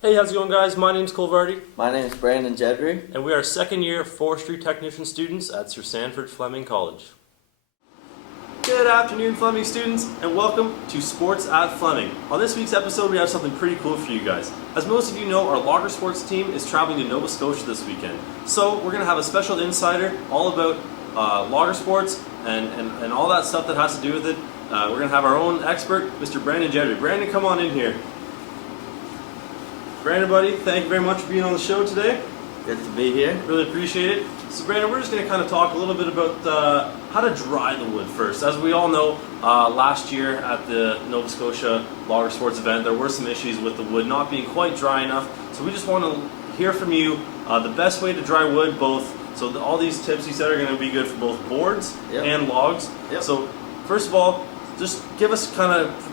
Hey, how's it going, guys? My name's Cole Vardy, My name is Brandon Jedry. and we are second year forestry technician students at Sir Sanford Fleming College. Good afternoon, Fleming students, and welcome to Sports at Fleming. On this week's episode, we have something pretty cool for you guys. As most of you know, our logger sports team is traveling to Nova Scotia this weekend. So we're going to have a special insider all about logger sports and all that stuff that has to do with it. We're going to have our own expert, Mr. Brandon Jedry. Brandon, come on in here. Brandon, buddy, thank you very much for being on the show today. Good to be here. Really appreciate it. So, Brandon, we're just going to kind of talk a little bit about how to dry the wood first. As we all know, last year at the Nova Scotia Logger Sports event, there were some issues with the wood not being quite dry enough. So we just want to hear from you the best way to dry wood, both. So all these tips you said are going to be good for both boards and logs. Yep. So first of all, just give us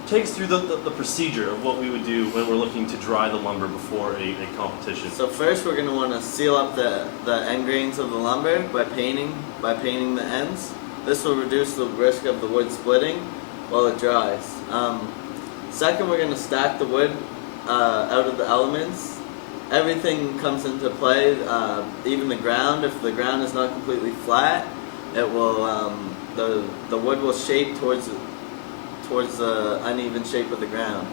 take us through the procedure of what we would do when we're looking to dry the lumber before a competition. So first we're going to want to seal up the end grains of the lumber by painting the ends. This will reduce the risk of the wood splitting while it dries. Second, we're going to stack the wood out of the elements. Everything comes into play, even the ground. If the ground is not completely flat, it will the wood will shape towards the uneven shape of the ground.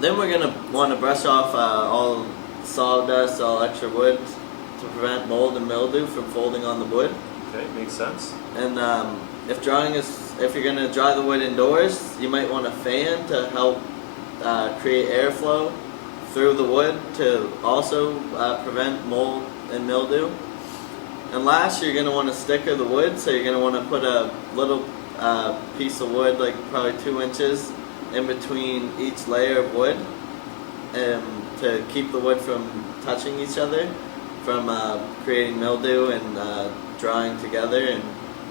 Then we're going to want to brush off all sawdust, all extra wood to prevent mold and mildew from folding on the wood. Okay, makes sense. And if you're going to dry the wood indoors, you might want a fan to help create airflow through the wood to also prevent mold and mildew. And last, you're going to want to sticker the wood, so you're going to want to put a little piece of wood, like probably 2 inches, in between each layer of wood, to keep the wood from touching each other, from creating mildew and drying together and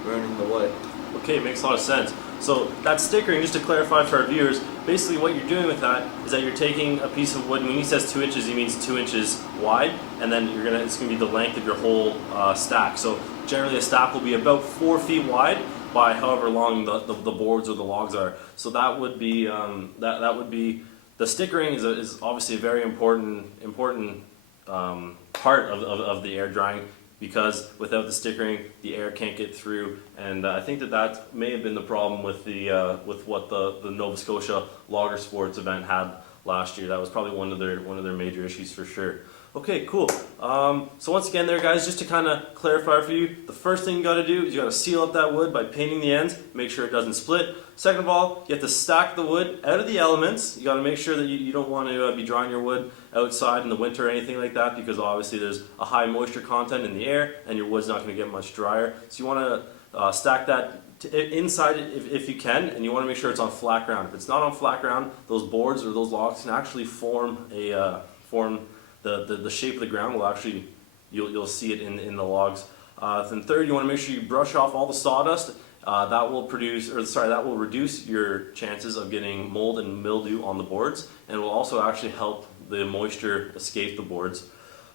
ruining the wood. Okay, makes a lot of sense. So that stickering, just to clarify for our viewers, basically what you're doing with that is that you're taking a piece of wood, and when he says 2 inches, he means 2 inches wide, and then it's going to be the length of your whole stack. So generally a stack will be about 4 feet wide by however long the boards or the logs are. So that would be that would be the stickering is obviously a very important part of the air drying, because without the stickering, the air can't get through, and I think that may have been the problem with with what the Nova Scotia Logger Sports event had last year. That was probably one of their major issues for sure. Okay, cool. So once again there, guys, just to kind of clarify for you, the first thing you got to do is you got to seal up that wood by painting the ends, make sure it doesn't split. Second of all, you have to stack the wood out of the elements. You got to make sure that you don't want to be drying your wood outside in the winter or anything like that, because obviously there's a high moisture content in the air and your wood's not going to get much drier. So you want to stack that inside if you can, and you want to make sure it's on flat ground. If it's not on flat ground, those boards or those logs can actually form the shape of the ground will actually, you'll see it in the logs. Then third, you want to make sure you brush off all the sawdust. That will reduce your chances of getting mold and mildew on the boards, and will also actually help the moisture escape the boards.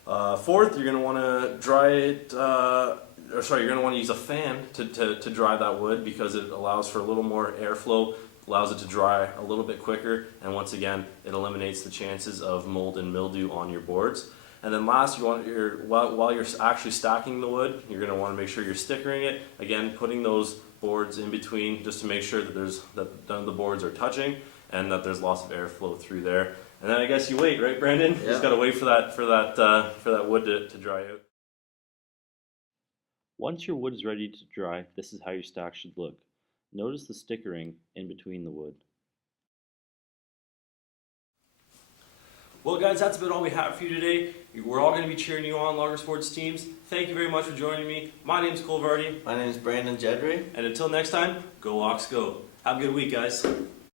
Fourth, you're going to want to dry it, you're going to want to use a fan to dry that wood, because it allows for a little more airflow, allows it to dry a little bit quicker, and once again, it eliminates the chances of mold and mildew on your boards. And then last, while you're actually stacking the wood, you're going to want to make sure you're stickering it. Again, putting those boards in between, just to make sure that none of the boards are touching and that there's lots of airflow through there. And then I guess you wait, right, Brandon? Yeah. You just got to wait for that wood to dry out. Once your wood is ready to dry, this is how your stack should look. Notice the stickering in between the wood. Well, guys, that's about all we have for you today. We're all going to be cheering you on, Logger Sports teams. Thank you very much for joining me. My name is Cole Vardy. My name is Brandon Jedry. And until next time, go Ox go. Have a good week, guys.